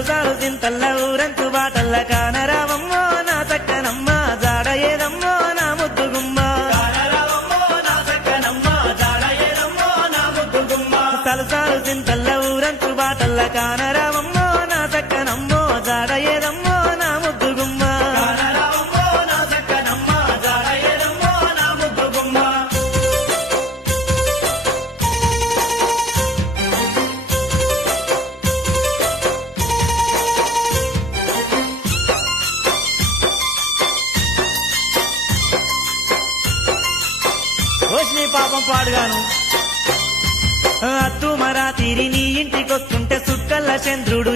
సలుసాలు సింతల్ల ఊరంతు బాటల్ల కానరావమ్మో నా చక్కనమ్మ జాడ ఏదమ్మో నా ముద్దుగుమ్మ సలుసాలు సింతల్ల ఊరంతు బాటల్ల కానరావమ్మో నా చక్కనమ్మో జాడ ఏదమ్మో నా ముద్దుగుమ్మ ఓష్ని పాపం పాడుగాను అత్తు మరా తీరి నీ ఇంటికొస్తుంటే సుక్కల్ల చంద్రుడు